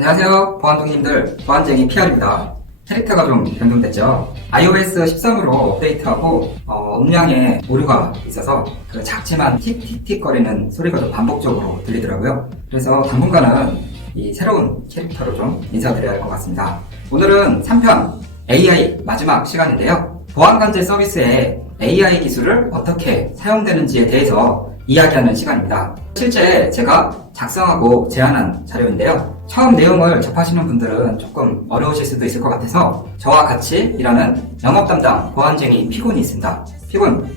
안녕하세요, 보안동님들. 보안쟁이 PR입니다. 캐릭터가 좀 변동됐죠. iOS 13으로 업데이트하고 음량에 오류가 있어서 그 작지만 틱틱틱 거리는 소리가 좀 반복적으로 들리더라고요. 그래서 당분간은 이 새로운 캐릭터로 좀 인사드려야 할 것 같습니다. 오늘은 3편 AI 마지막 시간인데요. 보안관제 서비스에 AI 기술을 어떻게 사용되는지에 대해서 이야기하는 시간입니다. 실제 제가 작성하고 제안한 자료인데요. 처음 내용을 접하시는 분들은 조금 어려우실 수도 있을 것 같아서 저와 같이 일하는 영업 담당 보안쟁이 피곤이 있습니다. 피곤,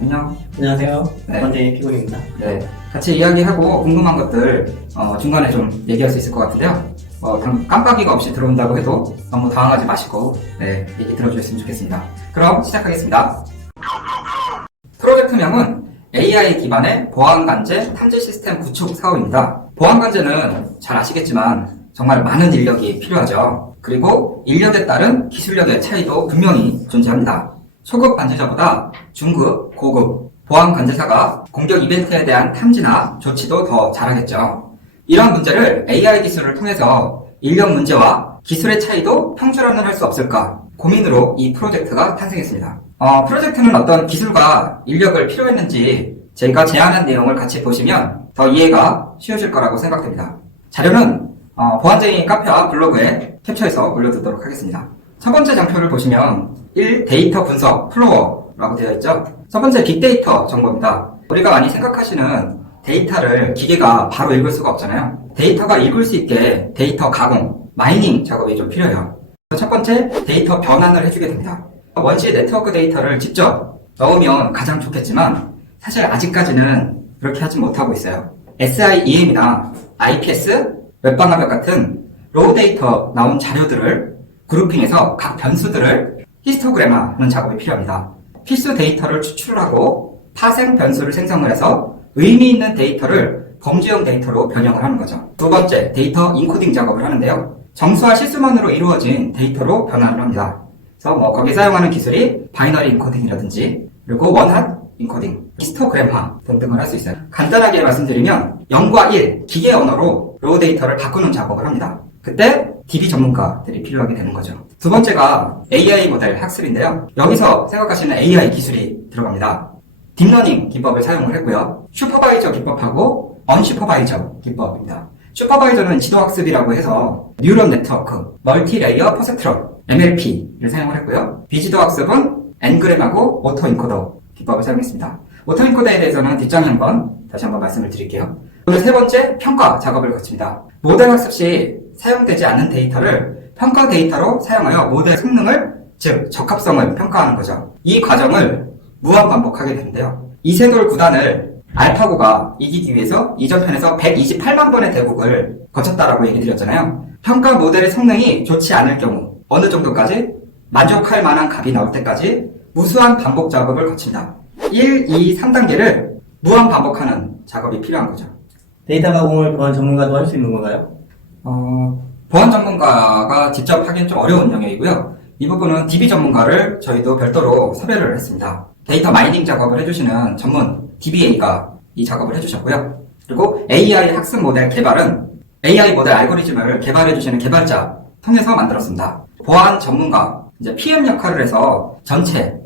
안녕. 안녕하세요. 네. 보안쟁이 피곤입니다. 네, 같이 이야기하고 궁금한 것들 중간에 좀 얘기할 수 있을 것 같은데요. 깜빡이가 없이 들어온다고 해도 너무 당황하지 마시고 얘기 들어주셨으면 좋겠습니다. 그럼 시작하겠습니다. 프로젝트명은 AI 기반의 보안관제 탐지 시스템 구축 사업입니다. 보안관제는 잘 아시겠지만 정말 많은 인력이 필요하죠. 그리고 인력에 따른 기술력의 차이도 분명히 존재합니다. 초급 관제자보다 중급, 고급 보안관제사가 공격 이벤트에 대한 탐지나 조치도 더 잘하겠죠. 이런 문제를 AI 기술을 통해서 인력 문제와 기술의 차이도 평준화를 할 수 없을까 고민으로 이 프로젝트가 탄생했습니다. 프로젝트는 어떤 기술과 인력을 필요했는지 제가 제안한 내용을 같이 보시면 더 이해가 쉬워질 거라고 생각됩니다. 자료는 보안쟁이 카페와 블로그에 캡처해서 올려두도록 하겠습니다. 첫 번째 장표를 보시면 1. 데이터 분석 플로어라고 되어 있죠. 첫 번째 빅데이터 정보입니다. 우리가 많이 생각하시는 데이터를 기계가 바로 읽을 수가 없잖아요. 데이터가 읽을 수 있게 데이터 가공, 마이닝 작업이 좀 필요해요. 첫 번째 데이터 변환을 해주게 됩니다. 원시 네트워크 데이터를 직접 넣으면 가장 좋겠지만 사실 아직까지는 그렇게 하지 못하고 있어요. SIEM이나 IPS, 웹방화벽 같은 로우 데이터 나온 자료들을 그룹핑해서 각 변수들을 히스토그램화하는 작업이 필요합니다. 필수 데이터를 추출하고 파생 변수를 생성을 해서 의미 있는 데이터를 범주형 데이터로 변형을 하는 거죠. 두 번째, 데이터 인코딩 작업을 하는데요. 정수와 실수만으로 이루어진 데이터로 변환을 합니다. 그래서 거기 사용하는 기술이 바이너리 인코딩이라든지 그리고 원핫 인코딩, 히스토그램화 등등을 할 수 있어요. 간단하게 말씀드리면 0과 1, 기계 언어로 로우 데이터를 바꾸는 작업을 합니다. 그때 DB 전문가들이 필요하게 되는 거죠. 두 번째가 AI 모델 학습인데요. 여기서 생각하시는 AI 기술이 들어갑니다. 딥러닝 기법을 사용을 했고요. 슈퍼바이저 기법하고 언슈퍼바이저 기법입니다. 슈퍼바이저는 지도학습이라고 해서 뉴런 네트워크, 멀티레이어 퍼셉트럴, MLP를 사용을 했고요. 비지도학습은 엔그램하고 오토인코더 기법을 사용했습니다. 오토인코더에 대해서는 뒷장에 다시 한번 말씀을 드릴게요. 오늘 세 번째, 평가 작업을 거칩니다. 모델 학습 시 사용되지 않는 데이터를 평가 데이터로 사용하여 모델 성능을, 즉 적합성을 평가하는 거죠. 이 과정을 무한 반복하게 되는데요. 이세돌 9단을 알파고가 이기기 위해서 이전 편에서 128만 번의 대국을 거쳤다라고 얘기 드렸잖아요. 평가 모델의 성능이 좋지 않을 경우 어느 정도까지 만족할 만한 값이 나올 때까지 무수한 반복 작업을 거친다. 1, 2, 3단계를 무한 반복하는 작업이 필요한 거죠. 데이터 가공을 보안 전문가도 할 수 있는 건가요? 보안 전문가가 직접 하기는 좀 어려운 영역이고요. 이 부분은 DB 전문가를 저희도 별도로 섭외를 했습니다. 데이터 마이닝 작업을 해주시는 전문 DBA가 이 작업을 해주셨고요. 그리고 AI 학습 모델 개발은 AI 모델 알고리즘을 개발해주시는 개발자 통해서 만들었습니다. 보안 전문가, 이제 PM 역할을 해서 전체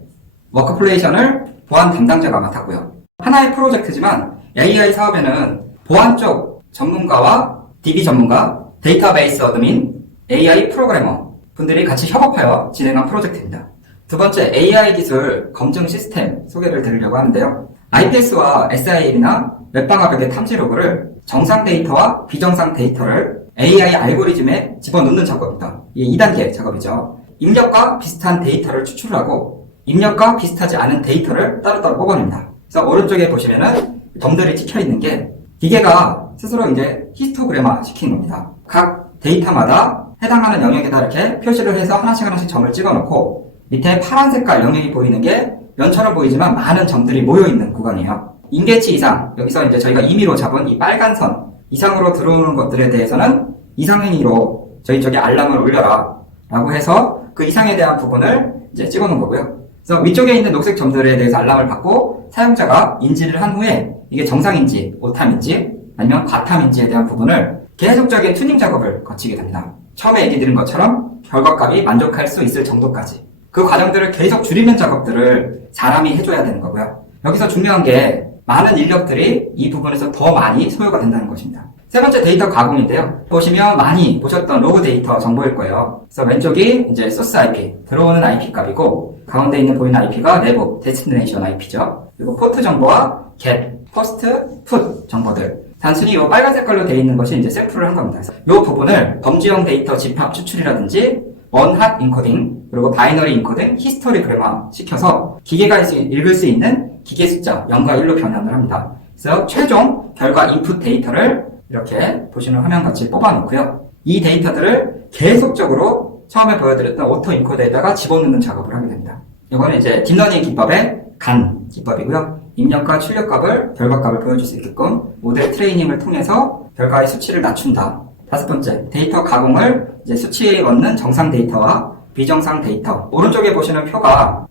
워크플레이션을 보안 담당자가 맡았고요. 하나의 프로젝트지만 AI 사업에는 보안 쪽 전문가와 DB 전문가, 데이터베이스 어드민, AI 프로그래머 분들이 같이 협업하여 진행한 프로젝트입니다. 두 번째, AI 기술 검증 시스템 소개를 드리려고 하는데요. IPS와 SIM이나 웹방화벽의 탐지 로그를 정상 데이터와 비정상 데이터를 AI 알고리즘에 집어넣는 작업입니다. 이게 2단계 작업이죠. 입력과 비슷한 데이터를 추출하고 입력과 비슷하지 않은 데이터를 따로따로 뽑아냅니다. 그래서 오른쪽에 보시면은 덤들이 찍혀있는 게 기계가 스스로 이제 히스토그램화 시키는 겁니다. 각 데이터마다 해당하는 영역에다 이렇게 표시를 해서 하나씩 점을 찍어놓고 밑에 파란 색깔 영역이 보이는 게 연처럼 보이지만 많은 점들이 모여있는 구간이에요. 인계치 이상, 여기서 이제 저희가 임의로 잡은 이 빨간 선 이상으로 들어오는 것들에 대해서는 이상행위로 저희 쪽에 알람을 올려라 라고 해서 그 이상에 대한 부분을 이제 찍어놓은 거고요. 그래서 위쪽에 있는 녹색 점들에 대해서 알람을 받고 사용자가 인지를 한 후에 이게 정상인지 오탐인지 아니면 과탐인지에 대한 부분을 계속적인 튜닝 작업을 거치게 됩니다. 처음에 얘기 드린 것처럼 결과값이 만족할 수 있을 정도까지. 그 과정들을 계속 줄이는 작업들을 사람이 해줘야 되는 거고요. 여기서 중요한 게 많은 인력들이 이 부분에서 더 많이 소요가 된다는 것입니다. 세 번째 데이터 가공인데요. 보시면 많이 보셨던 로그 데이터 정보일 거예요. 그래서 왼쪽이 이제 소스 IP, 들어오는 IP 값이고, 가운데 있는 보이는 IP가 내부, 데스티네이션 IP죠. 그리고 포트 정보와 get, first, put 정보들. 단순히 이 빨간 색깔로 되어 있는 것이 이제 샘플을 한 겁니다. 이 부분을 범주형 데이터 집합 추출이라든지 원핫 인코딩, 그리고 바이너리 인코딩, 히스토리 그래머 시켜서 기계가 읽을 수 있는 기계 숫자 0과 1로 변환을 합니다. 그래서 최종 결과 인풋 데이터를 이렇게 보시는 화면같이 뽑아놓고요. 이 데이터들을 계속적으로 처음에 보여드렸던 오토 인코더에다가 집어넣는 작업을 하게 됩니다. 이거는 이제 딥러닝 기법의 간 기법이고요. 입력과 출력값을, 결과값을 보여줄 수 있게끔 모델 트레이닝을 통해서 결과의 수치를 낮춘다. 다섯 번째, 데이터 가공을 이제 수치에 얻는 정상 데이터와 비정상 데이터. 오른쪽에 보시는 표가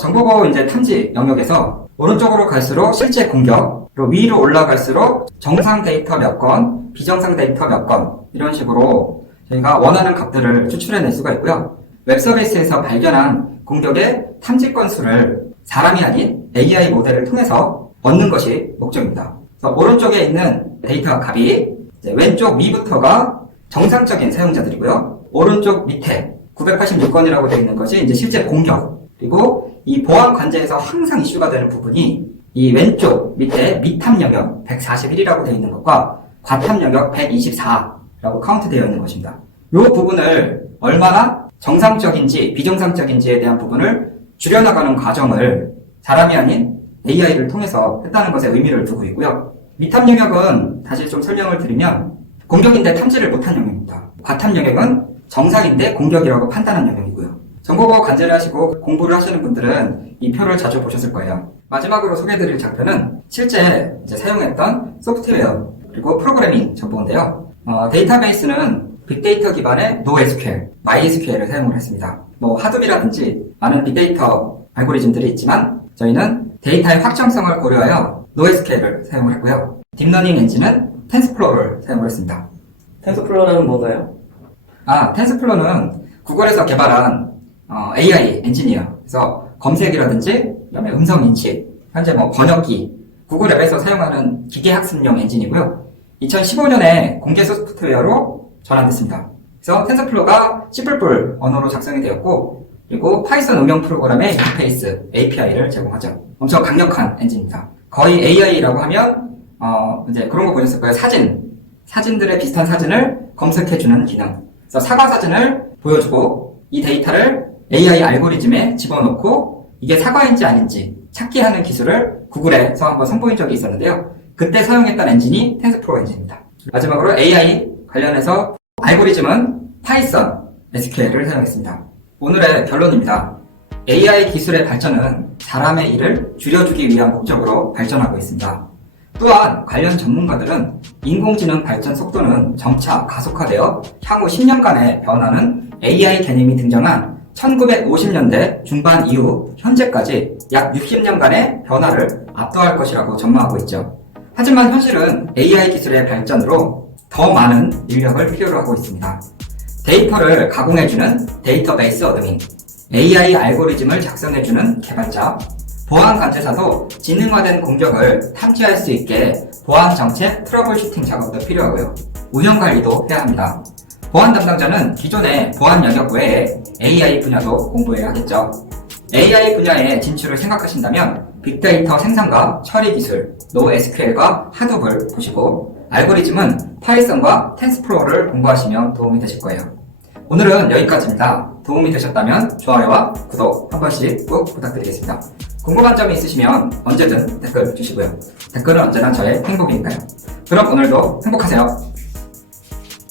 정보고 이제 탐지 영역에서 오른쪽으로 갈수록 실제 공격, 그리고 위로 올라갈수록 정상 데이터 몇 건, 비정상 데이터 몇 건, 이런 식으로 저희가 원하는 값들을 추출해낼 수가 있고요. 웹서비스에서 발견한 공격의 탐지 건수를 사람이 아닌 AI 모델을 통해서 얻는 것이 목적입니다. 그래서 오른쪽에 있는 데이터 값이 이제 왼쪽 위부터가 정상적인 사용자들이고요. 오른쪽 밑에 986건이라고 되어 있는 것이 이제 실제 공격. 그리고 이 보안 관제에서 항상 이슈가 되는 부분이 이 왼쪽 밑에 미탐 영역 141이라고 되어 있는 것과 과탐 영역 124라고 카운트되어 있는 것입니다. 이 부분을 얼마나 정상적인지 비정상적인지에 대한 부분을 줄여나가는 과정을 사람이 아닌 AI를 통해서 했다는 것에 의미를 두고 있고요. 미탐 영역은 다시 좀 설명을 드리면 공격인데 탐지를 못한 영역입니다. 과탐 영역은 정상인데 공격이라고 판단한 영역이고요. 정보고 관제를 하시고 공부를 하시는 분들은 이 표를 자주 보셨을 거예요. 마지막으로 소개해드릴 장표는 실제 이제 사용했던 소프트웨어 그리고 프로그래밍 정보인데요. 데이터베이스는 빅데이터 기반의 NoSQL, MySQL을 사용을 했습니다. 하둡이라든지 많은 빅데이터 알고리즘들이 있지만 저희는 데이터의 확정성을 고려하여 NoSQL을 사용을 했고요. 딥러닝 엔진은 텐스플로우를 사용을 했습니다. 텐서플로우는 뭔가요? 텐스플로우는 구글에서 개발한 AI 엔진이에요. 그래서 검색이라든지 그다음에 음성 인식, 현재 번역기, 구글 앱에서 사용하는 기계 학습용 엔진이고요. 2015년에 공개 소프트웨어로 전환됐습니다. 그래서 텐서플로우가 C++ 언어로 작성이 되었고, 그리고 파이썬 응용 프로그램의 인터페이스 API를 제공하죠. 엄청 강력한 엔진입니다. 거의 AI라고 하면 이제 그런 거 보셨을 거예요. 사진들의 비슷한 사진을 검색해주는 기능. 그래서 사과 사진을 보여주고 이 데이터를 AI 알고리즘에 집어넣고 이게 사과인지 아닌지 찾게 하는 기술을 구글에서 한번 선보인 적이 있었는데요. 그때 사용했던 엔진이 텐스플로우 엔진입니다. 마지막으로 AI 관련해서 알고리즘은 파이썬 SQL을 사용했습니다. 오늘의 결론입니다. AI 기술의 발전은 사람의 일을 줄여주기 위한 목적으로 발전하고 있습니다. 또한 관련 전문가들은 인공지능 발전 속도는 점차 가속화되어 향후 10년간의 변화는 AI 개념이 등장한 1950년대 중반 이후 현재까지 약 60년간의 변화를 압도할 것이라고 전망하고 있죠. 하지만 현실은 AI 기술의 발전으로 더 많은 인력을 필요로 하고 있습니다. 데이터를 가공해주는 데이터베이스 어드민, AI 알고리즘을 작성해주는 개발자, 보안 관제사도 지능화된 공격을 탐지할 수 있게 보안 정책 트러블 슈팅 작업도 필요하고요. 운영 관리도 해야 합니다. 보안 담당자는 기존의 보안 영역 외에 AI 분야도 공부해야 하겠죠. AI 분야의 진출을 생각하신다면 빅데이터 생산과 처리 기술, NoSQL과 하둡을 보시고 알고리즘은 파이썬과 텐스플로우를 공부하시면 도움이 되실 거예요. 오늘은 여기까지입니다. 도움이 되셨다면 좋아요와 구독 한 번씩 꼭 부탁드리겠습니다. 궁금한 점이 있으시면 언제든 댓글 주시고요. 댓글은 언제나 저의 행복이니까요. 그럼 오늘도 행복하세요.